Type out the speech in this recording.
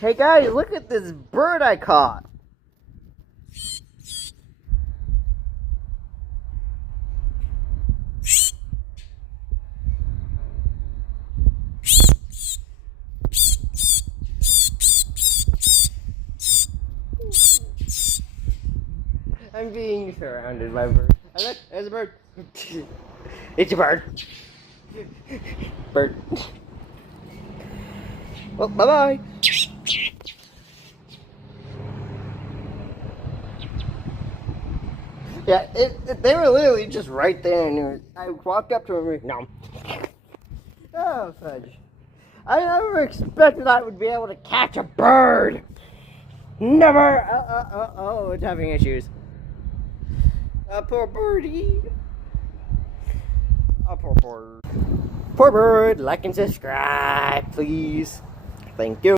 Hey guys, look at this bird I caught. I'm being surrounded by birds. And look, there's a bird. It's a bird. Bird. Well, bye-bye. Yeah, they were literally just right there, and I walked up to him and no. Oh, fudge. I never expected I would be able to catch a bird. Never. Oh, it's having issues. Poor birdie. Oh, poor bird. Poor bird. Like and subscribe, please. Thank you.